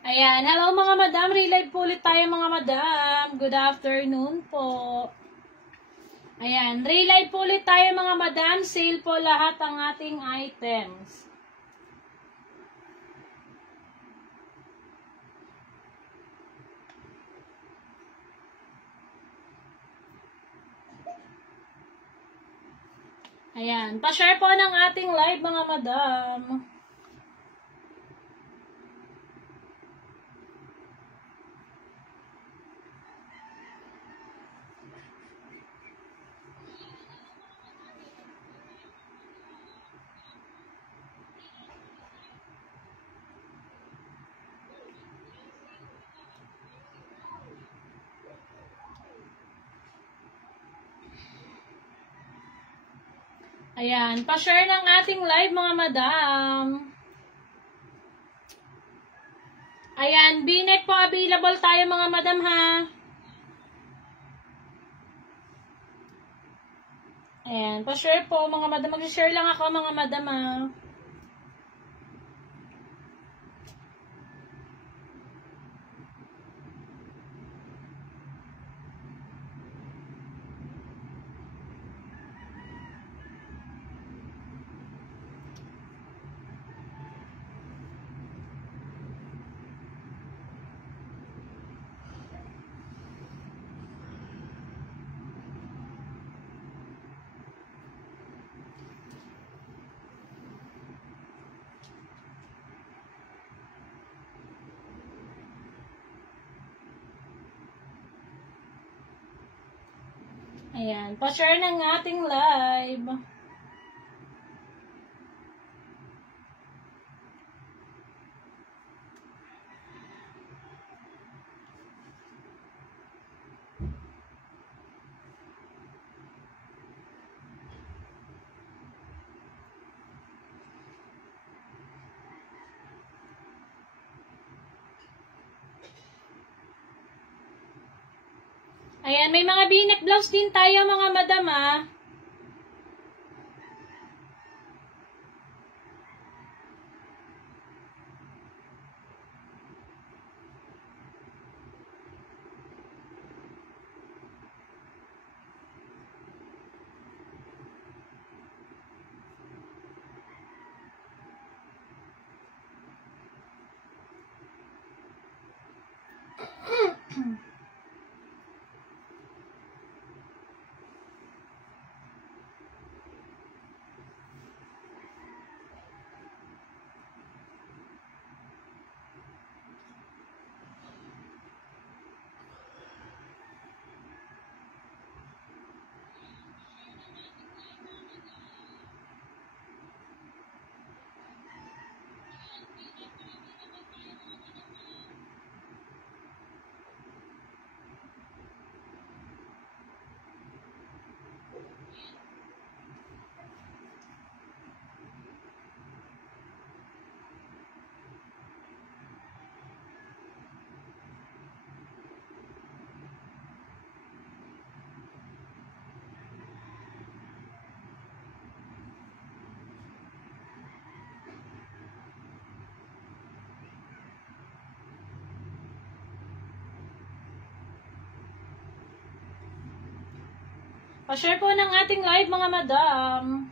Ayan, hello mga madam, relive po ulit tayo mga madam. Good afternoon po. Ayan, relive po ulit tayo mga madam. Sale po lahat ang ating items. Ayan, pa-share po ng ating live mga madam. Ayan, pa-share ng ating live mga madam. Ayan, V-neck po available tayo mga madam ha. Ayan, pa-share po mga madam. Mag-share lang ako mga madam ha. Ayan, pa-share ng ating live. Ayan, may mga V-neck blouse din tayo mga madam ha. Pa-share po ng ating live mga madam.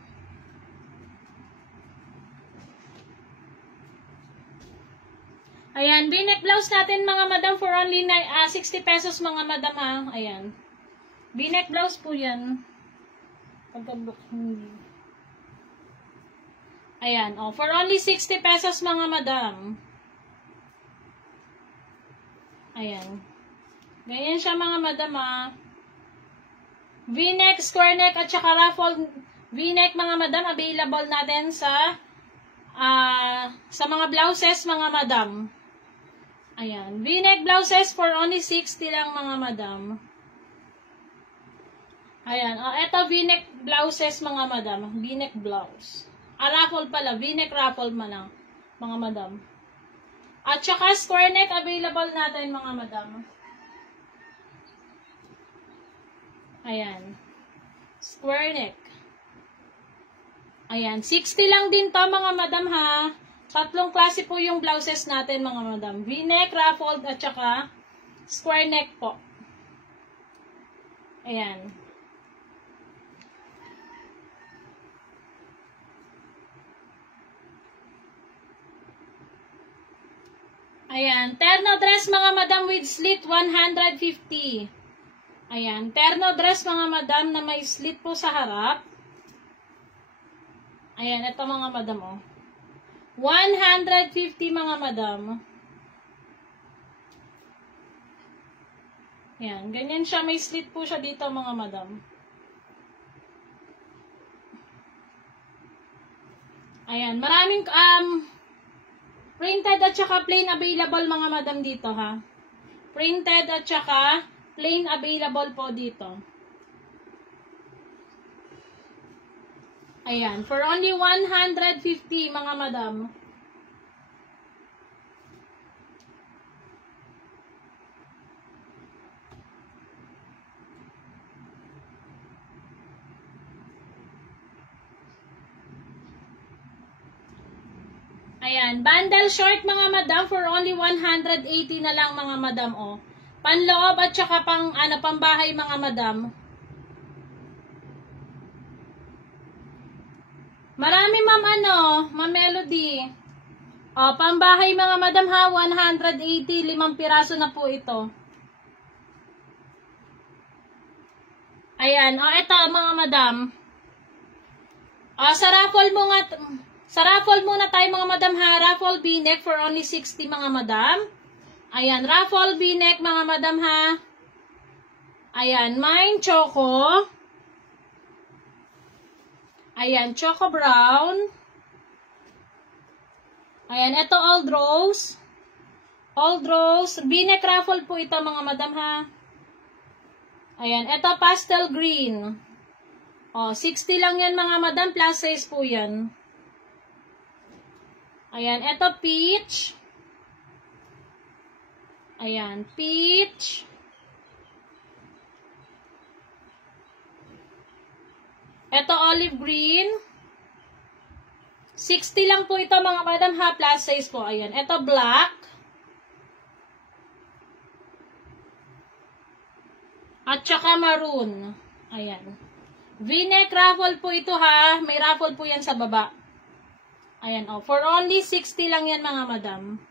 Ayan, V-neck blouse natin mga madam for only 60 pesos mga madam ha. Ayan. V-neck blouse po yan. Ayan, oh, for only 60 pesos mga madam. Ayan. Ganyan siya mga madam ha. V-neck, square neck, at saka ruffle V-neck mga madam, available natin sa mga blouses mga madam. Ayan. V-neck blouses for only 60 lang mga madam. Ayan. Ito V-neck blouses mga madam. V-neck blouse. Ruffle pala. V-neck ruffle man lang mga madam. At saka square neck available natin mga madam. Ayan. Square neck. Ayan. 60 lang din to mga madam ha. Tatlong klase po yung blouses natin, mga madam. V-neck, ruffled, at saka square neck po. Ayan. Ayan. Terno dress, mga madam, with slit, 150. Ayan. Terno dress, mga madam, na may slit po sa harap. Ayan. Ito, mga madam, oh. 150, mga madam. Ayan. Ganyan siya. May slit po siya dito, mga madam. Ayan. Maraming, printed at saka plain available, mga madam, dito, ha. Printed at saka plain available po dito. Ayan. For only 150, mga madam. Ayan. Bundle short, mga madam, for only 180 na lang, mga madam, oh. Panloob at saka pambahay, mga madam. Marami, ma'am, Ma'am Melody. O, pambahay, mga madam, ha, 180, 5 piraso na po ito. Ayan, o, ito, mga madam. O, sa raffle muna tayo, mga madam, ha. Raffle V-neck for only 60, mga madam. Ayan, raffle V-neck, mga madam, ha. Ayan, mine choco. Ayan, choco brown. Ayan, ito old rose. Old rose. V-neck raffle po ito, mga madam, ha. Ayan, ito pastel green. O, 60 lang yan, mga madam. Plus size po yan. Ayan, ito peach. Ayan, peach. Ito olive green. 60 lang po ito, mga madam, ha. Plus size po. Ayan, ito black. At saka maroon. Ayan. V-neck raffle po ito, ha. May raffle po yan sa baba. Ayan, oh. For only 60 lang yan, mga madam.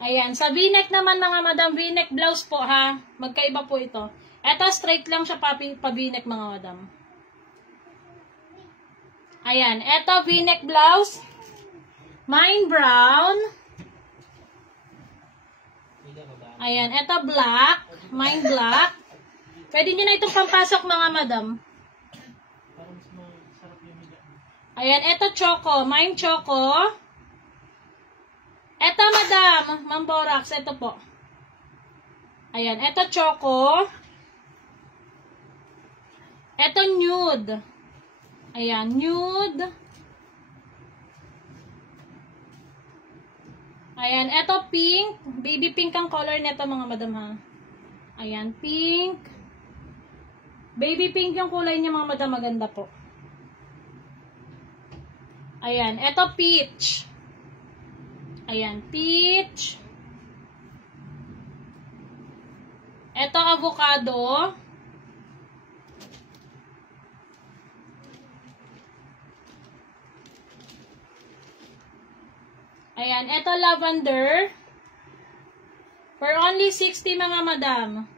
Ayan. Sa V-neck naman, mga madam, V-neck blouse po, ha. Magkaiba po ito. Ito, straight lang siya pa V-neck, mga madam. Ayan. Ito, V-neck blouse. Mine brown. Ayan. Ito, black. Mine black. Pwede nyo na itong pampasok, mga madam. Ayan. Ito, choco. Mine choco. Ito, madam. Ma'am Borax. Ito po. Ayan. Ito, choco. Ito, nude. Ayan. Nude. Ayan. Ito, pink. Baby pink ang color nito, mga madam, ha. Ayan. Pink. Baby pink yung kulay niya, mga madam. Maganda po. Ayan. Ito, peach. Ayan. Peach. Ito, avocado. Ayan, ito lavender. For only 60, mga madam.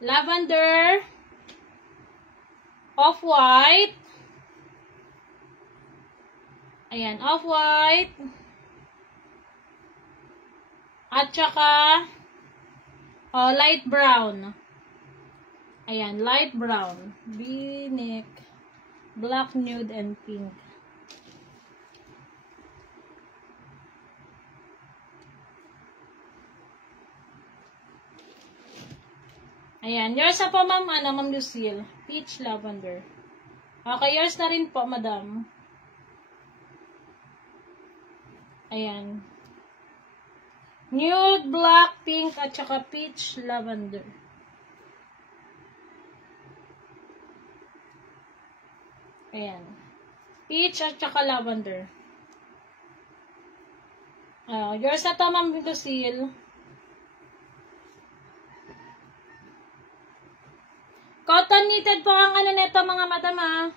Lavender. Off-white. Ayan, off-white. At saka light brown. Ayan, light brown. V-neck. Black, nude, and pink. Ayan, yours na po, ma'am, Ma'am Lucille. Peach lavender. Okay, yours na rin po, madam. Ayan. Nude, black, pink, at saka peach lavender. Ayan. Peach at saka lavender. Yours na to, Ma'am Lucille. Cotton knitted po ang ano nito, mga madam, ha.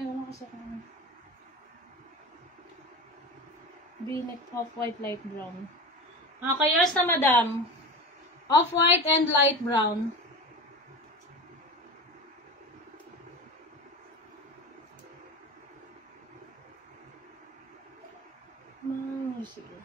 Ewan ko sa kanya. V-neck off-white, light brown. Okay, yours na, madam. Off-white and light brown. Sige.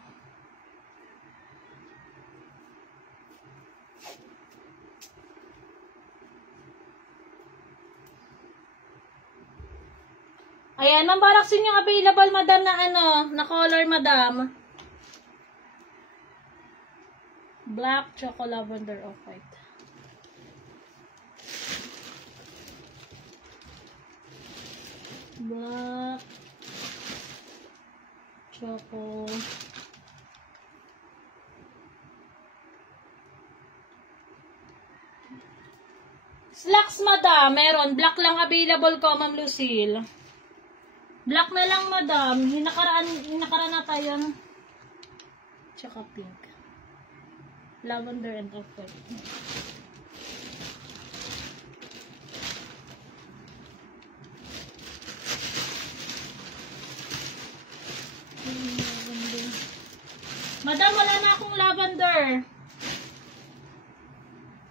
Ayan, Ma'am Baraksin yung available, madam, na ano, na color, madam. Black, choco, lavender, off-white. Black, choco. Slacks, madam. Meron. Black lang available ko, Ma'am Lucille. Black na lang, madam. Hinakaraan na tayo. Tsaka pink. Lavender and off-white. Madam, wala na akong lavender.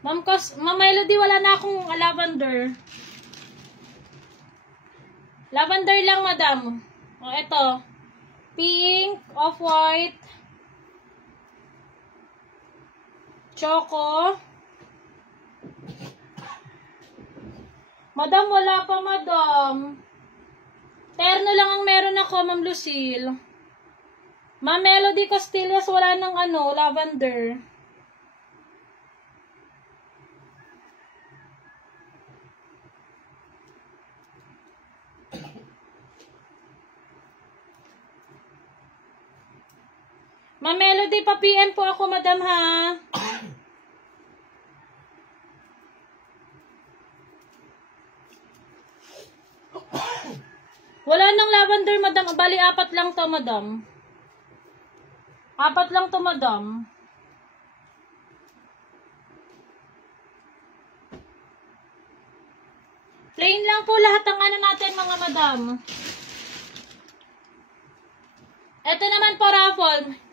Ma'am Melody, wala na akong lavender. Lavender lang, madam. O, eto. Pink, off-white, choco. Madam, wala pa, madam. Terno lang ang meron ako, Ma'am Lucille. Ma'am Melody Castillas, wala nang ano, lavender. Ma'am Melody, pa-PM po ako, madam, ha? Wala nang lavender, madam. Bali, 4 lang to, madam. 4 lang to, madam. Plain lang po lahat ng ano natin, mga madam. Ito naman po, raffle.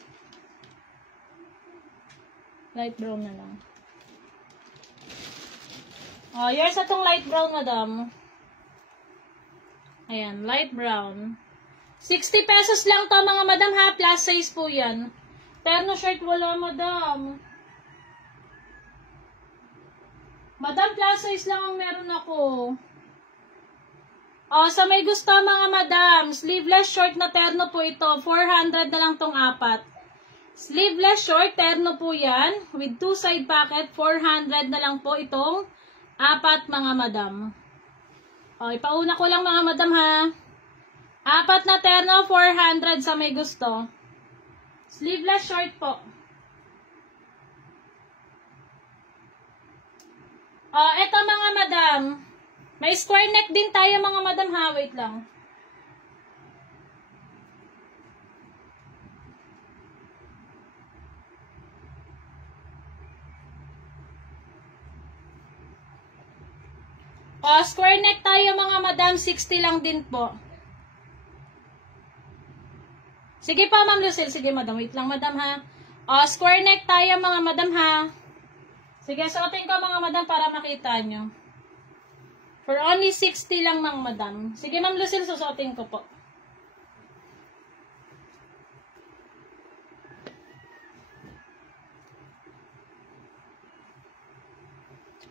Light brown na lang. Oh, yours na tong light brown, madam. Ayan, light brown. 60 pesos lang to, mga madam, ha? Plus size po yan. Terno shirt, wala, madam. Madam, plus size lang ang meron ako. Oh, sa may gusto, mga madam, sleeveless short na terno po ito. 400 na lang tong 4. Sleeveless short, terno po yan. With 2 side pocket, 400 na lang po itong 4, mga madam. O, ipauna ko lang, mga madam, ha. 4 na terno, 400 sa may gusto. Sleeveless short po. O, eto, mga madam. May square neck din tayo, mga madam, ha. Wait lang. O, square neck tayo, mga madam. 60 lang din po. Sige pa, Ma'am Lucille. Sige, madam. Wait lang, madam, ha. O, square neck tayo, mga madam, ha. Sige, suotin ko, mga madam, para makita nyo. For only 60 lang, mga madam. Sige, Ma'am Lucille, susuotin ko po.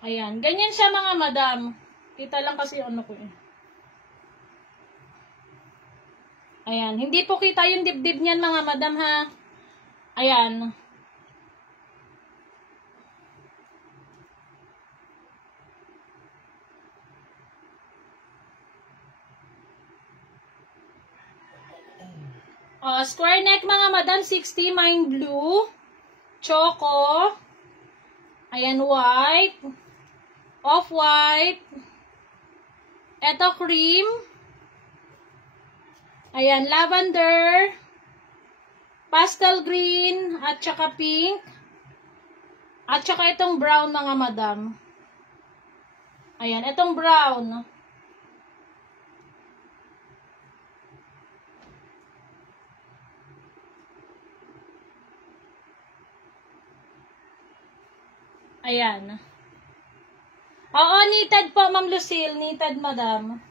Ayan. Ganyan siya, mga madam. Kita lang kasi yung ano ko, eh. Ayan. Hindi po kita yung dibdib niyan, mga madam, ha. Ayan. Square neck mga madam, 60, mine blue, choco, ayan, white, off-white, eto cream, ayan, lavender, pastel green, at saka pink, at saka itong brown mga madam. Ayan, itong brown. Ayan. Oo, knitted po, Ma'am Lucille. Knitted, madam.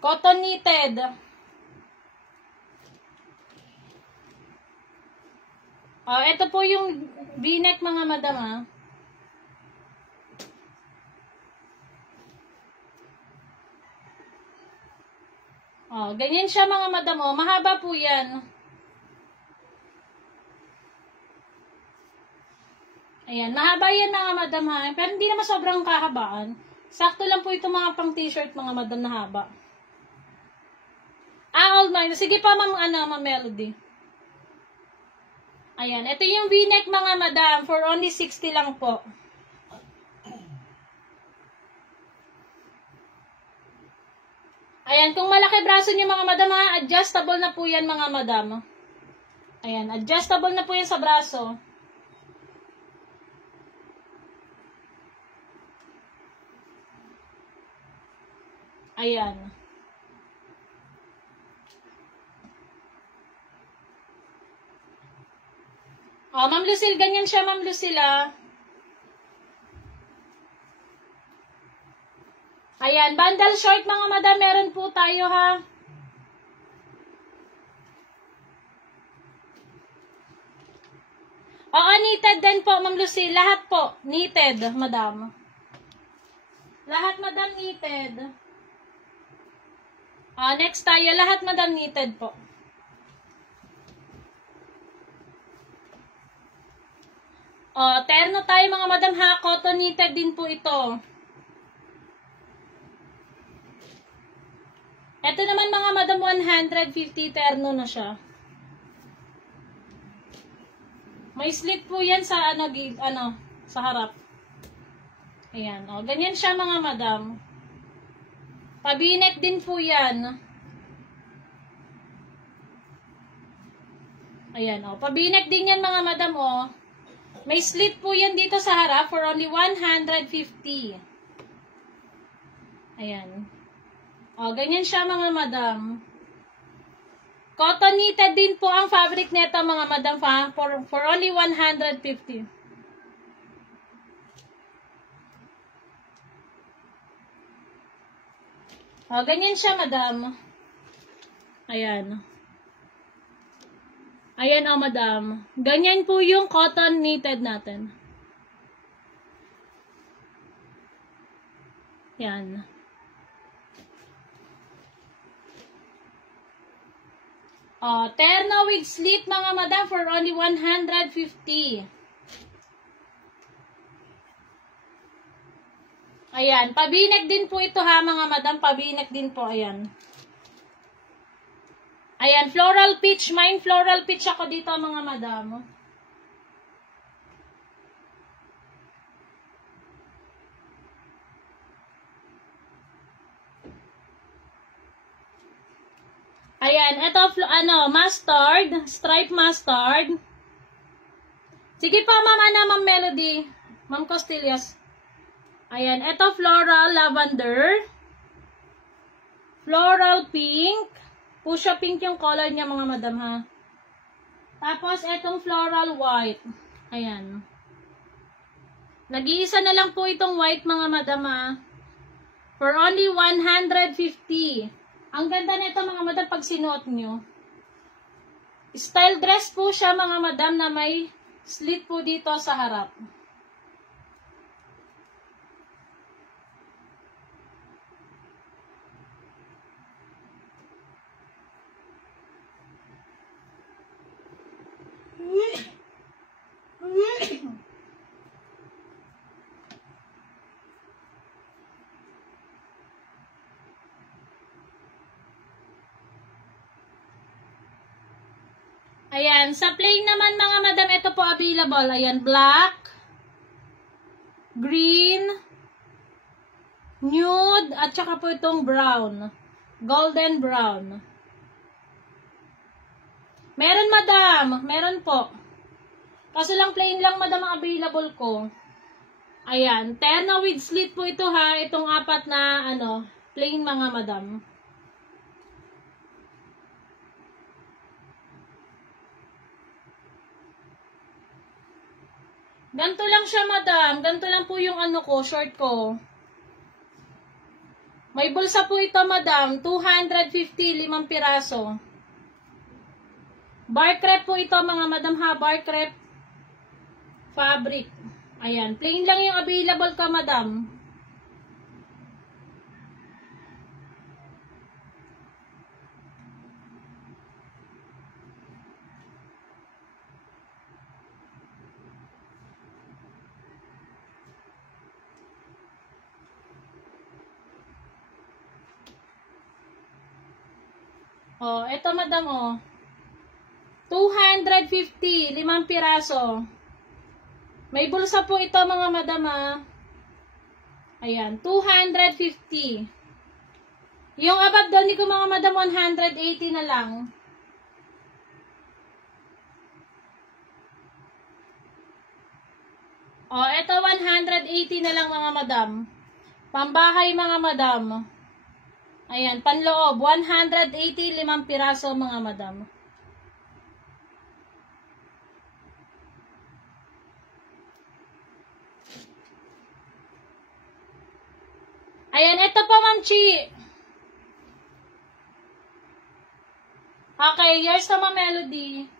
Cotton knitted. Ito po yung v-neck, mga madam, ha. Ganyan siya, mga madam, oh. Mahaba po yan. Ayan, mahaba yan, mga madam, ha. Pero hindi naman sobrang kahabaan. Sakto lang po ito mga pang t-shirt, mga madam, na haba. All mine. Sige pa, Ma'am Melody. Ayan, ito yung v-neck, mga madam, for only 60 lang po. Ayan, kung malaki braso niyo, mga madam, ha, adjustable na po yan, mga madam. Ayan, adjustable na po yan sa braso. Ayan. Ma'am Lucille, ganyan siya, Ma'am Lucille, ah. Ayan, bundle short, mga madam, meron po tayo, ha. Knitted din po, Ma'am Lucille. Lahat po, knitted, madam. Lahat, madam, knitted. Next tayo, lahat, madam, knitted po. Terno tayo, mga madam, ha. Cotton knitted din po ito. Ito naman, mga madam, 150 terno na siya. May slit po yan sa sa harap. Ayan, ganyan siya, mga madam. Pabinek din po yan. Ayan, pabinek din yan, mga madam, May slit po yan dito sa harap for only 150. Ayan. Ganyan siya, mga madam. Cotton knitted din po ang fabric nito, mga madam, for only 150. Ganyan siya, madam. Ayan. Ayan, madam. Ganyan po yung cotton knitted natin. Yan. Terno with slit, mga madam, for only 150. Ayan. Pabinek din po ito, ha, mga madam. Pabinek din po, ayan. Ayan, floral peach. Mine floral peach ako dito, mga madam. Ayan, ito, mustard, stripe mustard. Sige pa, Ma'am Melody. Ma'am Costillas. Ayan, ito, floral lavender. Floral pink. Fuchsia pink yung color niya, mga madam, ha. Tapos, etong floral white. Ayan. Nag-iisa na lang po itong white, mga madam, ha. For only 150. Ang ganda nito, mga madam, pag sinuot nyo. Style dress po siya, mga madam, na may slit po dito sa harap. Ayan, sa plain naman mga madam, ito po available. Ayan, black, green, nude, at saka po itong brown. Golden brown. Meron madam, meron po. Kaso lang plain lang madam ang available ko. Ayan, terno with slit po ito ha. Itong apat na plain mga madam. Ganto lang siya, madam. Ganto lang po yung short ko. May bulsa po ito, madam. 250, 5 piraso. Bar crepe po ito, mga madam ha. Bar crepe fabric. Ayan. Plain lang yung available ka, madam. Oh, ito madam oh. 250, 5 piraso. May bulsa po ito mga madam ah. Ayan, 250. Yung above doon ko mga madam 180 na lang. Oh, ito 180 na lang mga madam. Pambahay mga madam. Ayan, panloob, 180, 5 piraso mga madam. Ayan, ito po Ma'am Chi. Okay, here's to Ma'am Melody.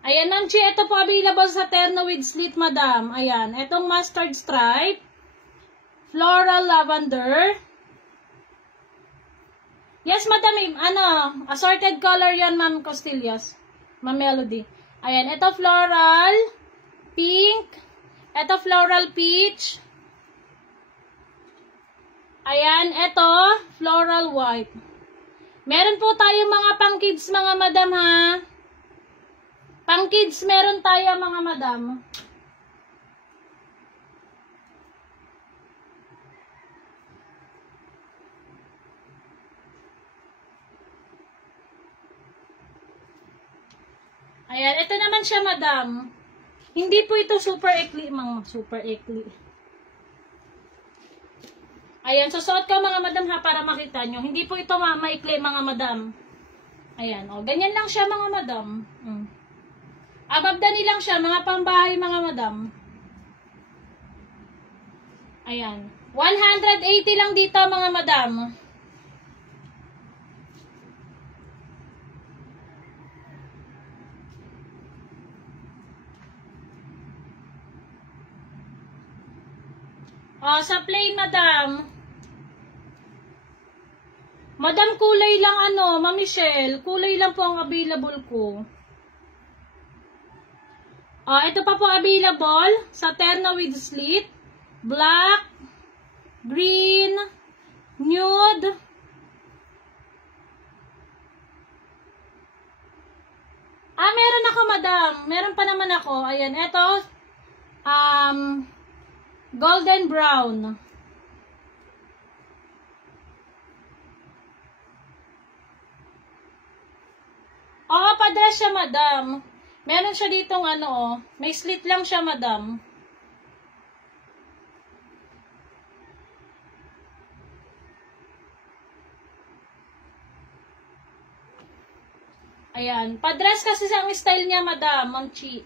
Ayan, Ma'am Chi, ito po available sa terno with slit, madam. Ayan, itong mustard stripe, floral lavender. Yes, madam, assorted color yan, Ma'am Costillas. Ma'am Melody. Ayan, ito floral, pink, ito floral peach. Ayan, ito floral white. Meron po tayong mga pang kids, mga madam, ha. Pang kids, meron tayo mga madam. Ayan, ito naman siya madam. Hindi po ito super ekli, mga super ekli. Ayan, susuot ko mga madam ha para makita nyo. Hindi po ito maikli mga madam. Ayan, o, ganyan lang siya mga madam. Ababdani lang siya, mga pambahay mga madam. Ayan. 180 lang dito mga madam. O, sa plain madam. Madam, kulay lang Ma'am Michelle. Kulay lang po ang available ko. Ito pa po available sa terno with slit, black, green, nude. Meron ako madam. Meron pa naman ako. Ayan, ito, golden brown. Pa-dress siya madam. Meron siya ditong may slit lang siya, madam. Ayan. Pa-dress kasi ang style niya, madam, Ma'am Chi.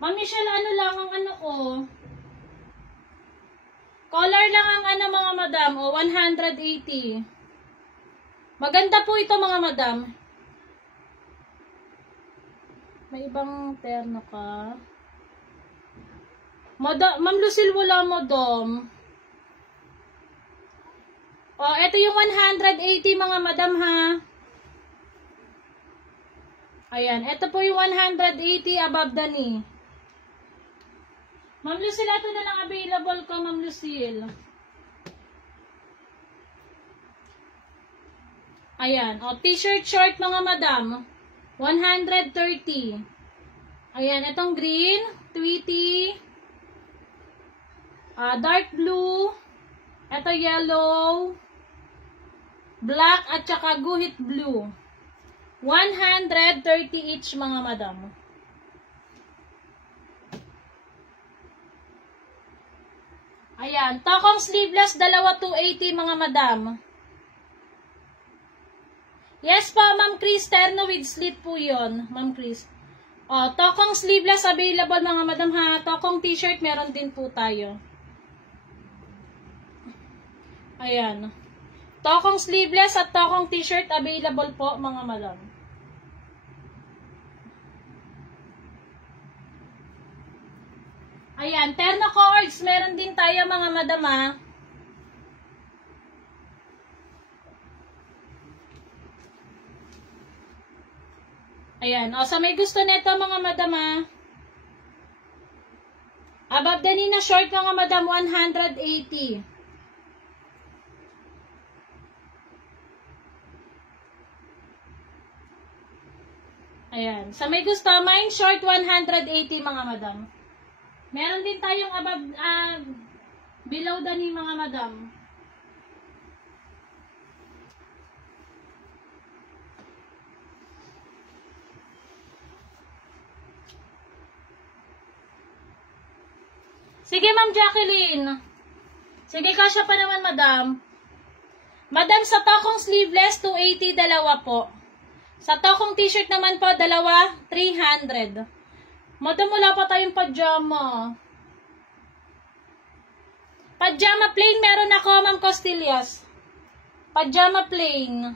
Ma'am Michelle, lang ang ko. Color lang ang mga madam, 180. Maganda po ito, mga madam. May ibang terno ka. Ma'am Lucille, wala mo, dom. Ito yung 180 mga madam, ha. Ayan, ito po yung 180 above the knee. Ma'am Lucille, ito na lang available ko, Ma'am Lucille. Ayan, o, t-shirt short mga madam, 130. Ayan, itong green, tweety, dark blue, ito yellow, black, at saka guhit blue. 130 each mga madam. Ayan, tokong sleeveless, dalawa 280 mga madam. Yes po, Ma'am Chris, terno with slit po yun, Ma'am Chris. O, tokong sleeveless available mga madam ha. Tokong t-shirt meron din po tayo. Ayan. Tokong sleeveless at tokong t-shirt available po mga madam. Ayan, terno cords meron din tayo mga madam ha. Ayan, o sa may gusto nito mga madam ha. Above the knee na short mga madam, 180. Ayan, sa may gusto, mine short 180 mga madam. Meron din tayong above, below the knee mga madam. Sige, Ma'am Jacqueline. Sige, kasya pa naman, madam. Madam, sa tokong sleeveless, 280, dalawa po. Sa tokong t-shirt naman po, dalawa, 300. Madam, wala pa tayong pajama. Pajama plain, meron ako, Ma'am Costillas. Pajama plain.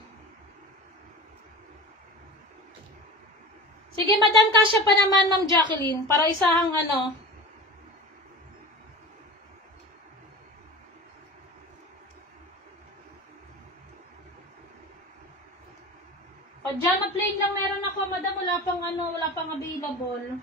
Sige, madam, kasya pa naman, Ma'am Jacqueline. Para isahang ano. Pajama plain lang meron ako, madam. Wala pang ano, wala pang available.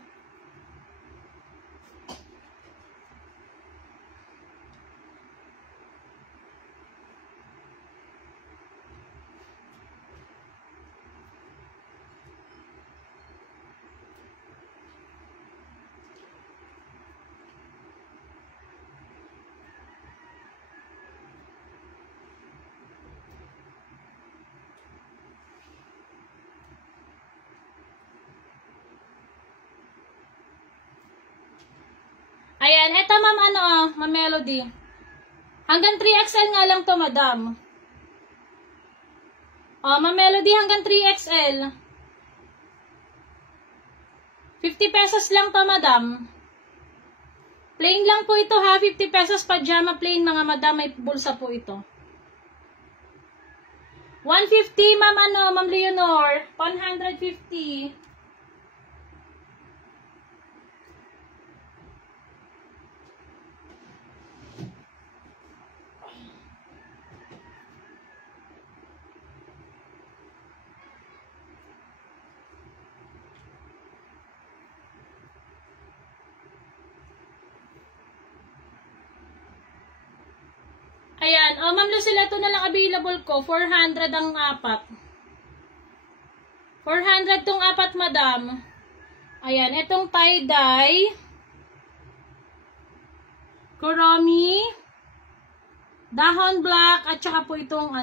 Ayan, eto ma'am Ma'am Melody. Hanggang 3XL nga lang to, madam. Ma'am Melody, hanggang 3XL. 50 pesos lang to, madam. Plain lang po ito ha, 50 pesos pajama plain mga madam, may bulsa po ito. 150 ma'am Ma'am Leonor, 150. Ayan, Ma'am Lucille, ito na lang available ko. 400 ang apat. 400 tong apat, madam. Ayan, itong tie-dye. Kuromi. Dahon black. At saka po itong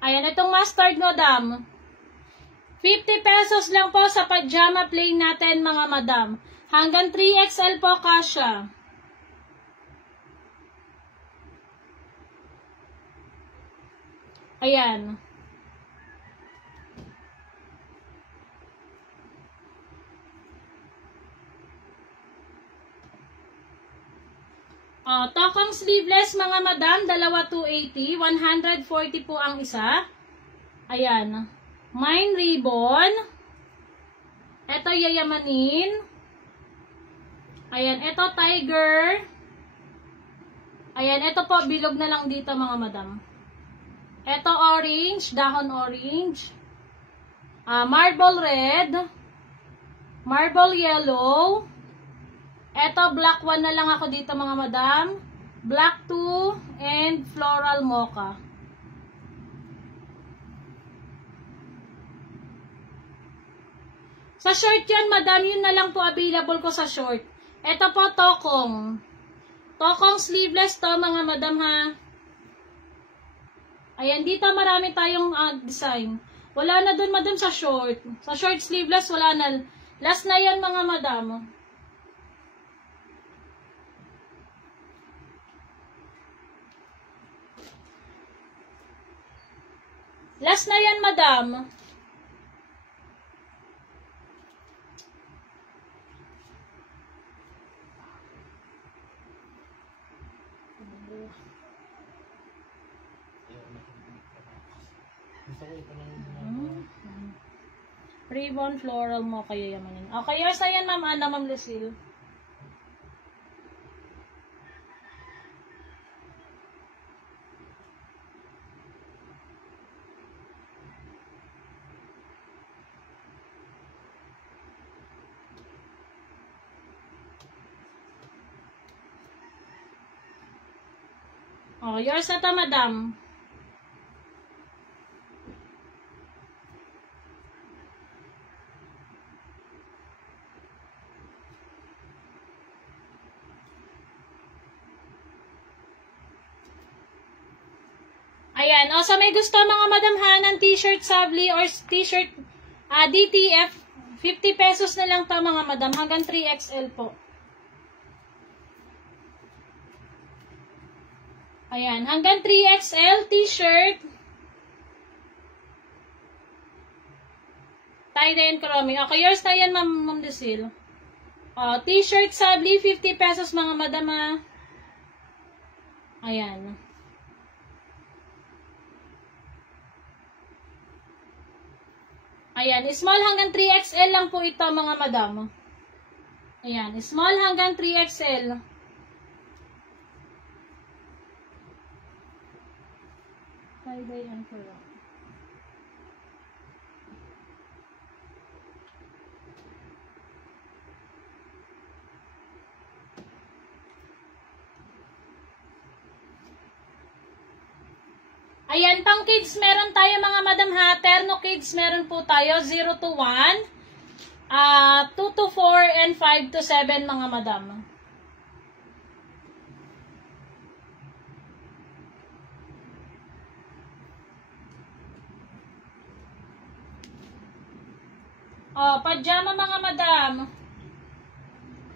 Ayan, itong mustard, madam. 50 pesos lang po sa pajama plain natin, mga madam. Hanggang 3XL po kasya. Ayan. Tokong sleeveless mga madam, dalawa 280, 140 po ang isa. Ayan. Mine ribbon. Ito yayamanin. Ayan, ito tiger. Ayan, ito po bilog na lang dito mga madam. Ito orange, dahon orange. Marble red, marble yellow, eto black 1 na lang ako dito mga madam, black 2, and floral mocha. Sa short yan madam, yun na lang po available ko sa short. Eto po tokong. Tokong sleeveless to mga madam ha. Ayan, dito marami tayong design. Wala na dun madam sa short. Sa short sleeveless, wala na. Last na yan mga madam. Last na yan madam. Ribbon floral mo kayo yamanin. Okay, yours na yan ma'am, ma'am Lucille. Oh, yours na to madam. Ayan. O, so may gusto mga madam ha ng t-shirt Savli or t-shirt DTF, 50 pesos na lang to mga madam. Hanggang 3XL po. Ayan. Hanggang 3XL t-shirt. Tie-dye and chroming. Okay, yours na yan ma'am Lucille. T-shirt Savli, 50 pesos mga madam ha. Ayan. Ayan, small hanggang 3XL lang po ito mga madam. Ayan, small hanggang 3XL. Tie-dye and chroming. Ayan, pang kids, meron tayo mga madam ha. Terno kids, meron po tayo 0 to 1, 2 to 4, and 5 to 7 mga madam. Pajama mga madam.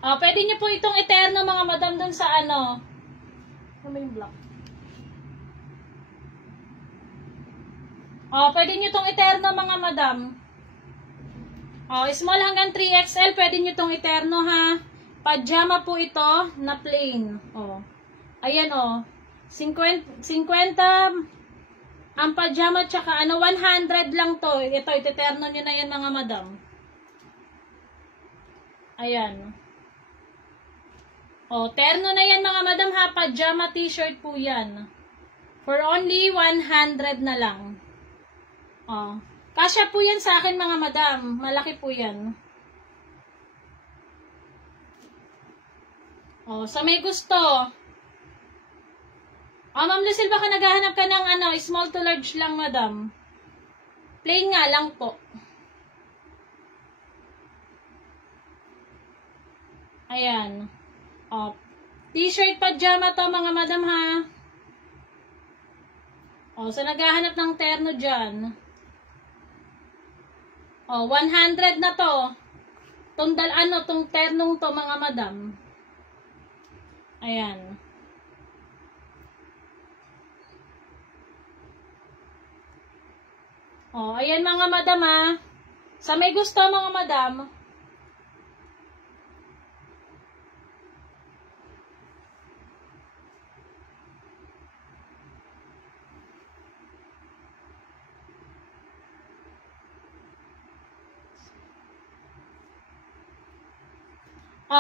Pwede nyo po itong eterno mga madam dun sa ano. Ano yung block? Pwede nyo itong eterno mga madam. Small hanggang 3XL, pwede nyo itong eterno ha. Pajama po ito na plain. Ayan 50 ang pajama tsaka 100 lang to. Ito, iteterno nyo na yan mga madam. Ayan. Terno na yan mga madam ha. Pajama t-shirt po yan. For only 100 na lang. Kasya po yan sa akin mga madam. Malaki po yan. Sa may gusto. Ma'am Lucille, baka naghahanap ka ng small to large lang madam. Plain nga lang po. Ayan. T-shirt pajama to mga madam ha. Sa naghahanap ng terno dyan. 100 na to. Tong ternong to mga madam. Ayan. Ayan mga madam ha. Sa may gusto mga madam.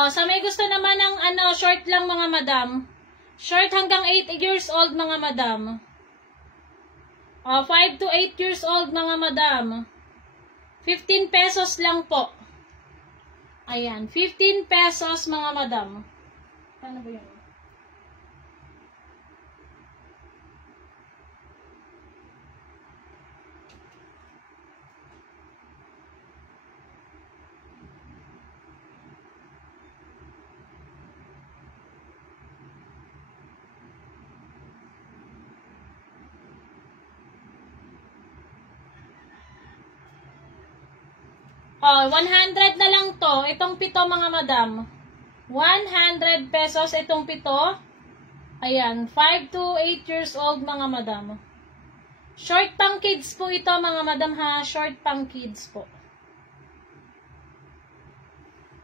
Sa may gusto naman ng short lang mga madam. Short hanggang 8 years old mga madam. 5 to 8 years old mga madam. 15 pesos lang po. Ayan, 15 pesos mga madam. Ano ba yun? Oh, 100 na lang to. Itong pito mga madam. 100 pesos itong pito. Ayan, 5 to 8 years old mga madam. Short pang kids po ito mga madam ha. Short pang kids po.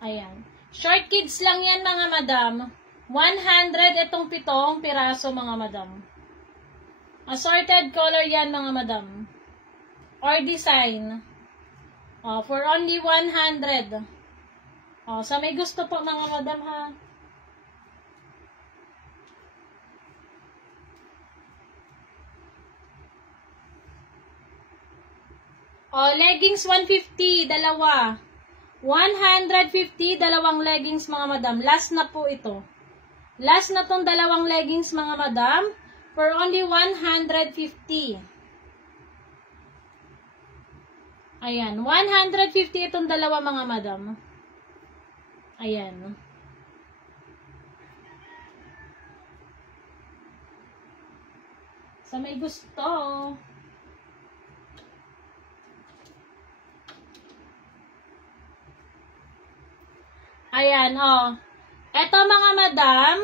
Ayan. Short kids lang yan mga madam. 100 itong pitong piraso mga madam. Assorted color yan mga madam. Or design. For only 100. Sa may gusto po mga madam ha. Leggings 150, dalawa. 150, dalawang leggings mga madam. Last na po ito. Last na tong dalawang leggings mga madam. For only 150. Ayan, 150 itong dalawa mga madam. Ayan. Sa may gusto. Ayan, Eto mga madam.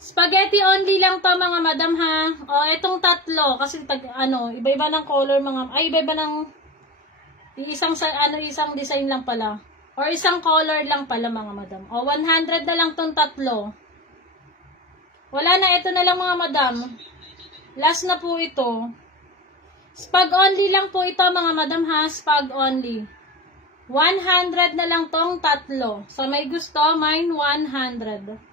Spaghetti only lang to mga madam ha. Etong tatlo kasi iba-iba ng color iba-iba ng isang design lang pala. Or isang color lang pala mga madam. 100 na lang tong tatlo. Wala na, ito na lang mga madam. Last na po ito. Spag only lang po ito mga madam ha. Spag only. 100 na lang tong tatlo. Sa may gusto, mine 100.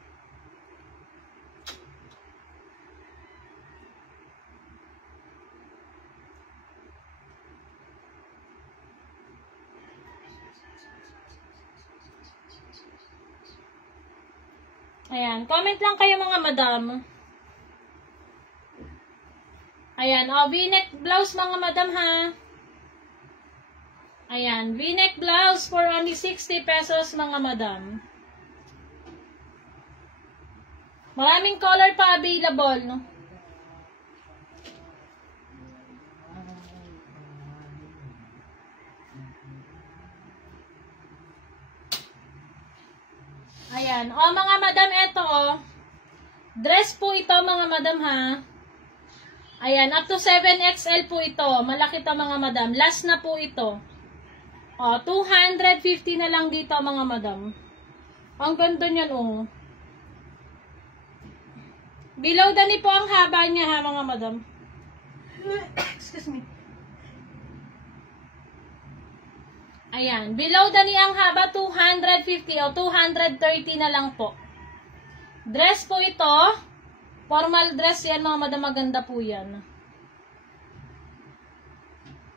Ayan, comment lang kayo mga madam. Ayan, V-neck blouse mga madam ha. Ayan, V-neck blouse for only 60 pesos mga madam. Maraming color pa available, no? Ayan. Mga madam, eto, dress po ito, mga madam, ha. Ayan, up to 7XL po ito. Malaki to, mga madam. Last na po ito. 250 na lang dito, mga madam. Ang ganda niyan, Below the knee po ang haba niya, ha, mga madam. Excuse me. Ayan, below the knee ang haba, 250 o 230 na lang po. Dress po ito. Formal dress yan, mga madam. Maganda po yan.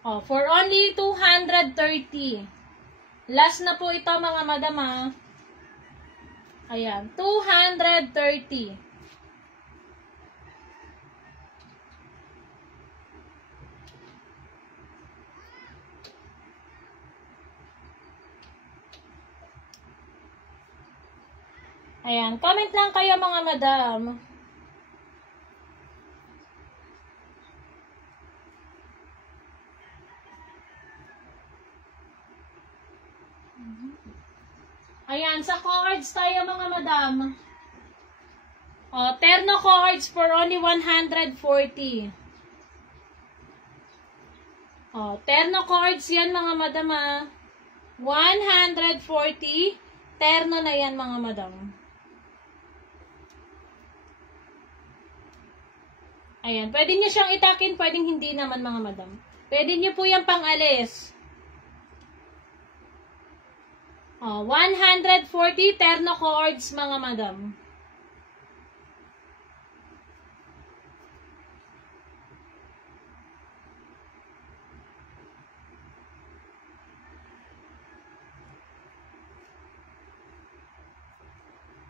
For only 230. Last na po ito, mga madam, ha. Ayan, 230. Ayan, comment lang kayo mga madam. Ayan, sa cards tayo mga madam. Terno cards for only 140. Terno cards yan mga madam, ha. 140. Terno na yan mga madam. Ayan, pwede nyo siyang itakin, pwedeng hindi naman mga madam. Pwede nyo po yung pang-alis. 140 terno cords mga madam.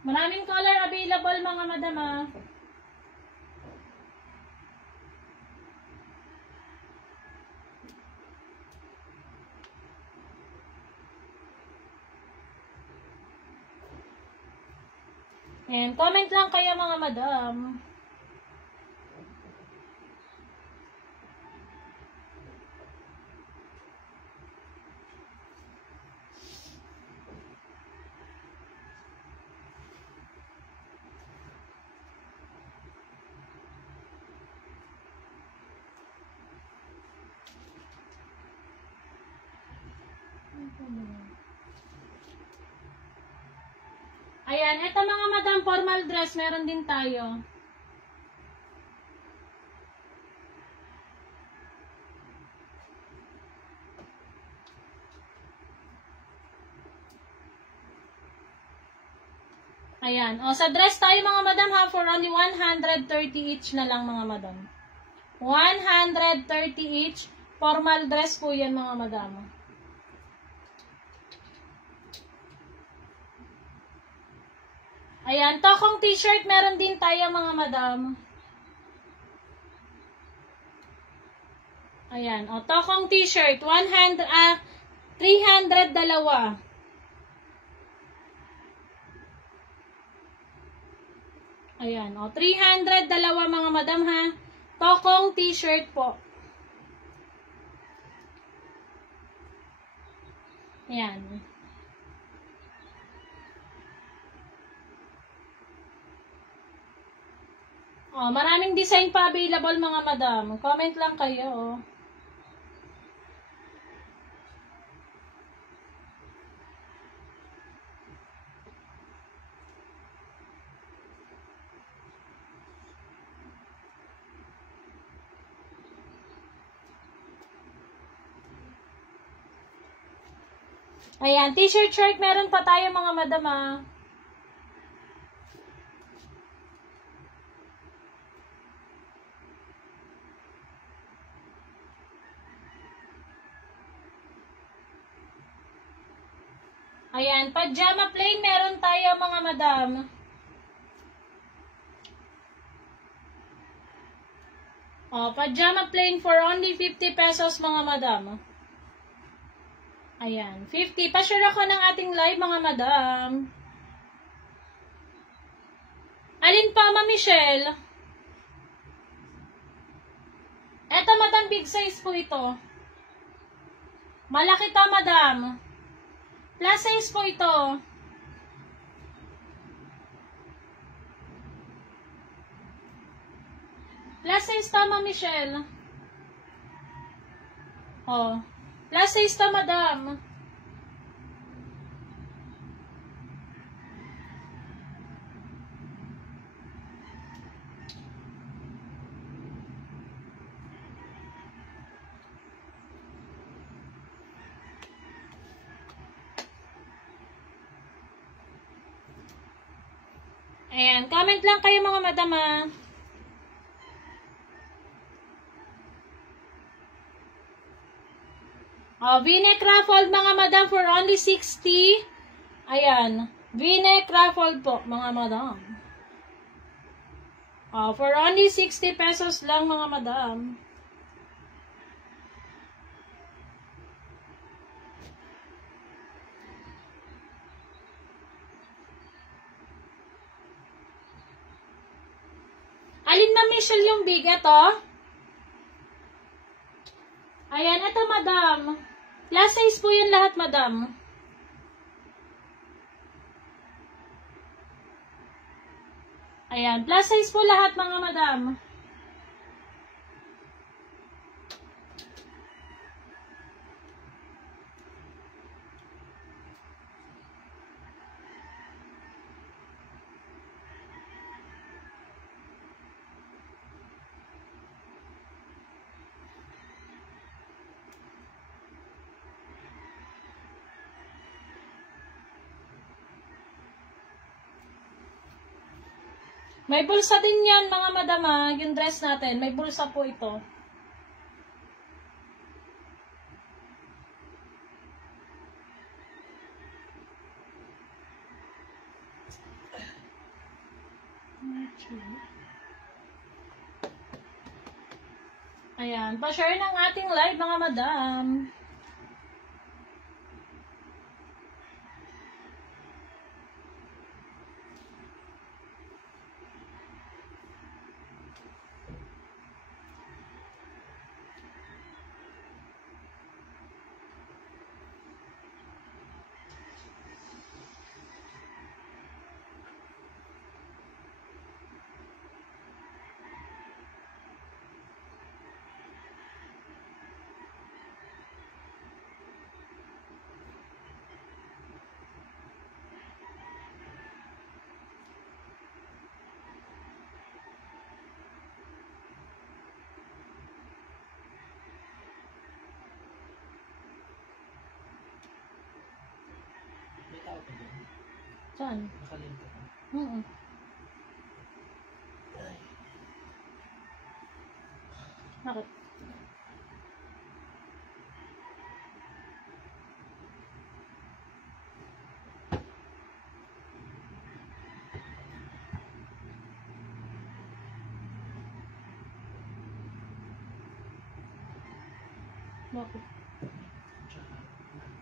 Maraming color available mga madam ah. Ayan, comment lang kayo mga madam. Ayan, eto mga madam, formal dress, meron din tayo. Ayan, o sa dress tayo mga madam ha, for only 130 each na lang mga madam. 130 each, formal dress po yan mga madam. Ayan, tokong t-shirt meron din tayo mga madam. Ayan, o tokong t-shirt, 300 dalawa. Ayan, o 300 dalawa mga madam ha. Tokong t-shirt po. Ayan. Oh, maraming design pa available mga madam. Comment lang kayo. Oh. Ayan, t-shirt shirt meron pa tayo mga madam ah. Ayan, pajama plain meron tayo mga madam. Oh, pajama plain for only 50 pesos mga madam. Ayan, 50. Pa-share ako ng ating live mga madam. Alin pa, Ma Michelle? Eto madam, big size po ito. Malaki to madam. Plus size po ito. Plus size to, Ma Michelle. Oh. Plus size to, madam. Ayan, comment lang kayo mga madam ah. Oh, V-neck ruffle mga madam for only 60. Ayan, V-neck ruffle po mga madam. Oh, for only 60 pesos lang mga madam. Alin na Michelle yung big ito? Ayan, ito madam. Plus size po yan lahat madam. Ayan, plus size po lahat mga madam. May bulsa din yan mga madama, yung dress natin. May bulsa po ito. Ayan, pa-share ng ating live mga madam. May tao pa dyan. Saan? Nakalinta ka. Ay. Bakit? Bakit? Tsaka.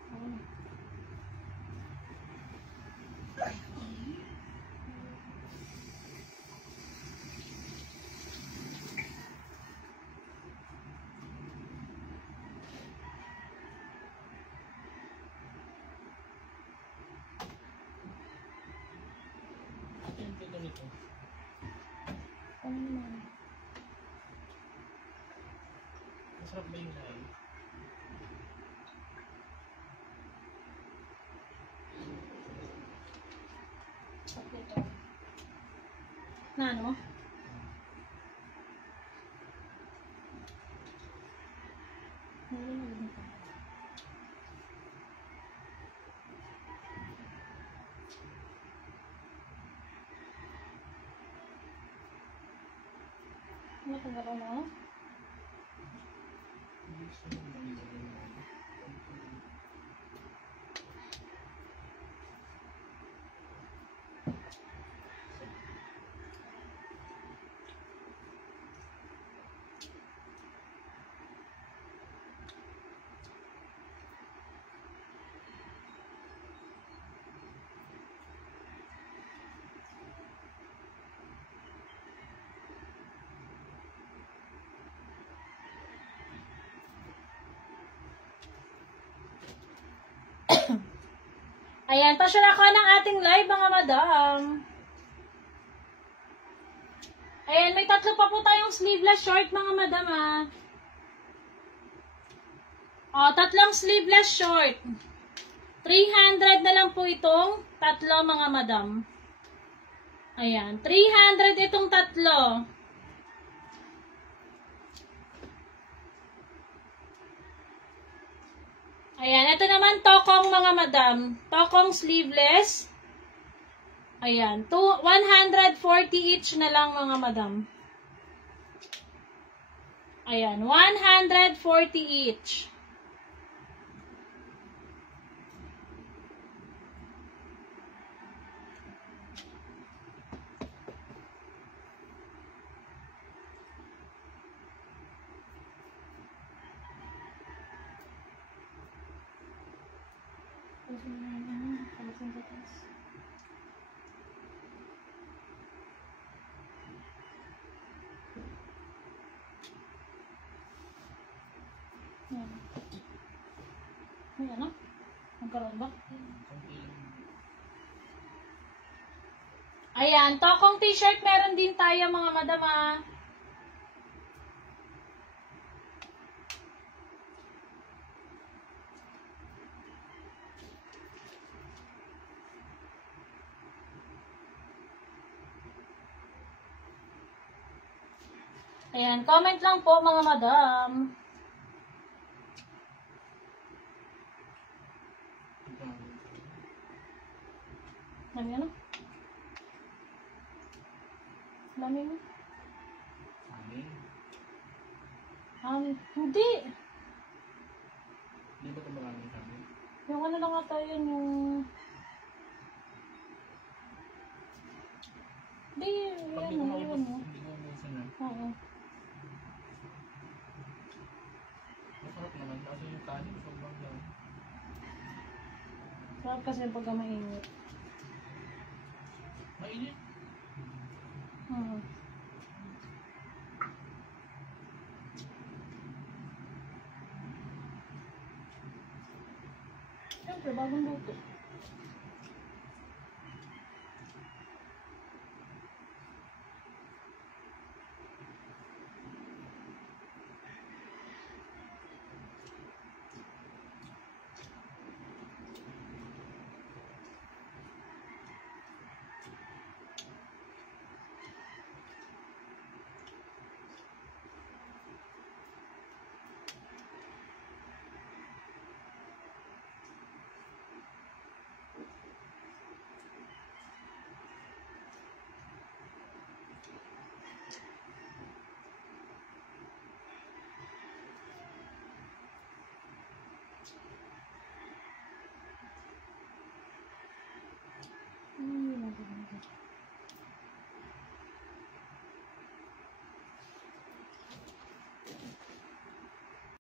Ang ganda nito. Ano naman? Masarap ba yung live? Na ano? Ano kung gano'n mo? Gusto mo ba yung live? Ayan, pa-share ako ng ating live mga madam. Ayan, may 3 pa po tayong sleeveless short mga madam ah. O, 3 sleeveless short. 300 na lang po itong 3 mga madam. Ayan, 300 itong 3. Ayan, ito naman tokong mga madam. Tokong sleeveless. Ayan, 140 each na lang mga madam. Ayan, 140 each. May ano? Magkaroon ba? Ayan, tokong t-shirt meron din tayo mga madam ah. Ayan, comment lang po mga madam. Dami ano? Dami mo? Hindi. Hindi ba ito maraming kami? Yung ano lang ata yun, yung Di, Pag di yan ko mo, maubos, yun mo. hindi ko ubusin na. Oo. Masarap naman. Kaso yung kanin, sobrang lang. Sarap kasi pagka mainit. Mainit. Oo. Siyempre, bagong luto.